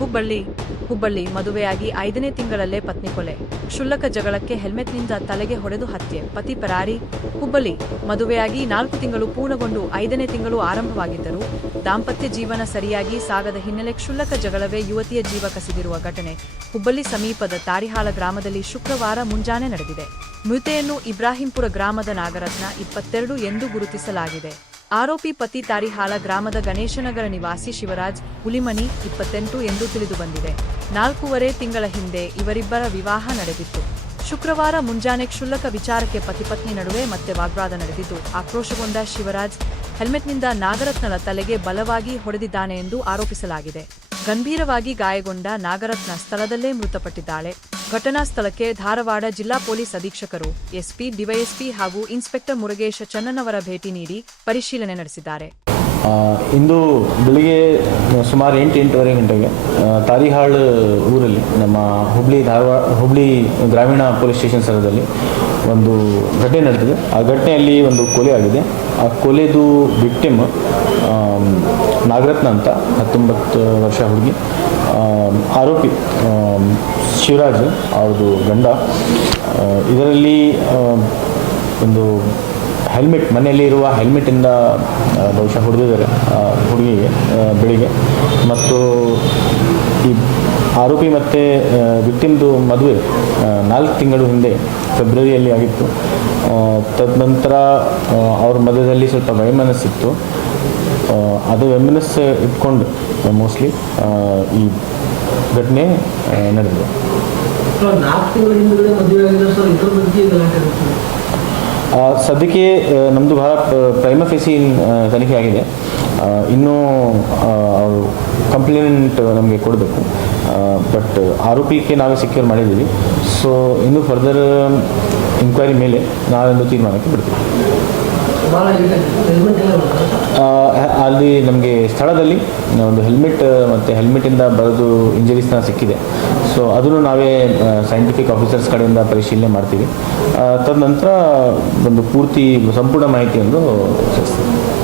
ಹುಬ್ಬಳ್ಳಿ ಮದುವೆಯಾಗಿ 5ನೇ ತಿಂಗಳಲ್ಲೇ ಪತ್ನಿ ಕೊಲೆ, ಕ್ಷುಲ್ಲಕ ಜಗಳಕ್ಕೆ ಹೆಲ್ಮೆಟ್ನಿಂದ ತಲೆಗೆ ಹೊಡೆದು ಹತ್ಯೆ, ಪತಿ ಪರಾರಿ. ಹುಬ್ಬಳ್ಳಿ ಮದುವೆಯಾಗಿ 4 ತಿಂಗಳು ಪೂರ್ಣಗೊಂಡು 5ನೇ ತಿಂಗಳು ಆರಂಭವಾಗಿದ್ದರೂ ದಾಂಪತ್ಯ ಜೀವನ ಸರಿಯಾಗಿ ಸಾಗದ ಹಿನ್ನೆಲೆ ಕ್ಷುಲ್ಲಕ ಜಗಳವೇ ಯುವತಿಯ ಜೀವ ಕಸಿದಿರುವ ಘಟನೆ ಹುಬ್ಬಳ್ಳಿ ಸಮೀಪದ ತಾರಿಹಾಳ ಗ್ರಾಮದಲ್ಲಿ ಶುಕ್ರವಾರ ಮುಂಜಾನೆ ನಡೆದಿದೆ. ಮೃತೆಯನ್ನು ಇಬ್ರಾಹಿಂಪುರ ಗ್ರಾಮದ ನಾಗರತ್ನ 22 ಎಂದು ಗುರುತಿಸಲಾಗಿದೆ. ಆರೋಪಿ ಪತಿ ತಾರಿಹಾಳ ಗ್ರಾಮದ ಗಣೇಶನಗರ ನಿವಾಸಿ ಶಿವರಾಜ್ ಹುಲಿಮನಿ 28 ಎಂದು ತಿಳಿದುಬಂದಿದೆ. 4.5 ತಿಂಗಳ ಹಿಂದೆ ಇವರಿಬ್ಬರ ವಿವಾಹ ನಡೆದಿತ್ತು. ಶುಕ್ರವಾರ ಮುಂಜಾನೆ ಕ್ಷುಲ್ಲಕ ವಿಚಾರಕ್ಕೆ ಪತಿಪತ್ನಿ ನಡುವೆ ಮತ್ತೆ ವಾಗ್ವಾದ ನಡೆದಿದ್ದು ಆಕ್ರೋಶಗೊಂಡ ಶಿವರಾಜ್ ಹೆಲ್ಮೆಟ್ನಿಂದ ನಾಗರತ್ನಳ ತಲೆಗೆ ಬಲವಾಗಿ ಹೊಡೆದಿದ್ದಾನೆ ಎಂದು ಆರೋಪಿಸಲಾಗಿದೆ. ಗಂಭೀರವಾಗಿ ಗಾಯಗೊಂಡ ನಾಗರತ್ನ ಸ್ಥಳದಲ್ಲೇ ಮೃತಪಟ್ಟಿದ್ದಾಳೆ. ಘಟನಾ ಸ್ಥಳಕ್ಕೆ ಧಾರವಾಡ ಜಿಲ್ಲಾ ಪೊಲೀಸ್ ಅಧೀಕ್ಷಕರು ಎಸ್ಪಿ, ಡಿವೈಎಸ್ಪಿ ಹಾಗೂ ಇನ್ಸ್ಪೆಕ್ಟರ್ ಮುರುಗೇಶ ಚನ್ನನ್ನವರ ಭೇಟಿ ನೀಡಿ ಪರಿಶೀಲನೆ ನಡೆಸಿದ್ದಾರೆ. ಇಂದು ಬೆಳಿಗ್ಗೆ ಸುಮಾರು 8-8:30 ಗಂಟೆಗೆ ತಾರಿಹಾಳ್ ಊರಲ್ಲಿ ನಮ್ಮ ಹುಬ್ಳಿ ಗ್ರಾಮೀಣ ಪೊಲೀಸ್ ಸ್ಟೇಷನ್ ಸ್ಥಳದಲ್ಲಿ ಒಂದು ಘಟನೆ ನಡೆದಿದೆ. ಆ ಘಟನೆಯಲ್ಲಿ ಒಂದು ಕೊಲೆ ಆಗಿದೆ. ಆ ಕೊಲೆದು ವಿಕ್ಟಿಮ್ ನಾಗರತ್ನ ಅಂತ 19 ವರ್ಷ ಹುಡುಗಿ. ಆರೋಪಿ ಶಿವರಾಜ್ ಅವ್ರದ್ದು ಗಂಡ. ಇದರಲ್ಲಿ ಒಂದು ಹೆಲ್ಮೆಟ್, ಮನೆಯಲ್ಲಿ ಇರುವ ಹೆಲ್ಮೆಟಿಂದ ಬಹುಶಃ ಹೊಡೆದಿದ್ದಾರೆ ಹುಡುಗಿಗೆ ಬೆಳಿಗ್ಗೆ. ಮತ್ತು ಈ ಆರೋಪಿ ಮತ್ತು ವಿಕ್ಟಿಮ್ದು ಮದುವೆ 4 ತಿಂಗಳು ಹಿಂದೆ ಫೆಬ್ರವರಿಯಲ್ಲಿ ಆಗಿತ್ತು. ತದನಂತರ ಅವ್ರ ಮಧ್ಯದಲ್ಲಿ ಸ್ವಲ್ಪ ವೈಮನಸ್ಸಿತ್ತು. ಅದು ವೈಮನಸ್ಸು ಇಟ್ಕೊಂಡು ಮೋಸ್ಟ್ಲಿ ಈ ಘಟನೆ ನಡೆದಿದೆ. ಸದ್ಯಕ್ಕೆ ನಮ್ಮದು ಬಹಳ ಪ್ರೈಮ ಫೇಸಿ ತನಿಖೆ ಆಗಿದೆ. ಇನ್ನೂ ಅವರು ಕಂಪ್ಲೇಂಟ್ ನಮಗೆ ಕೊಡಬೇಕು. ಬಟ್ ಆರೋಪಿಗೆ ನಾವೇ ಸೆಕ್ಯೂರ್ ಮಾಡಿದ್ದೀವಿ. ಸೊ ಇನ್ನೂ ಫರ್ದರ್ ಇನ್ಕ್ವೈರಿ ಮೇಲೆ ನಾವೊಂದು ತೀರ್ಮಾನಕ್ಕೆ ಬಿಡ್ತೀವಿ. ಅಲ್ಲಿ ನಮಗೆ ಸ್ಥಳದಲ್ಲಿ ಒಂದು ಹೆಲ್ಮೆಟ್ ಮತ್ತು ಹೆಲ್ಮೆಟಿಂದ ಬರೆದು ಇಂಜರೀಸ್ನ ಸಿಕ್ಕಿದೆ. ಸೊ ಅದನ್ನು ನಾವೇ ಸೈಂಟಿಫಿಕ್ ಆಫೀಸರ್ಸ್ ಕಡೆಯಿಂದ ಪರಿಶೀಲನೆ ಮಾಡ್ತೀವಿ. ತದನಂತರ ಒಂದು ಸಂಪೂರ್ಣ ಮಾಹಿತಿಯನ್ನು ಸಿಗ್ತದೆ.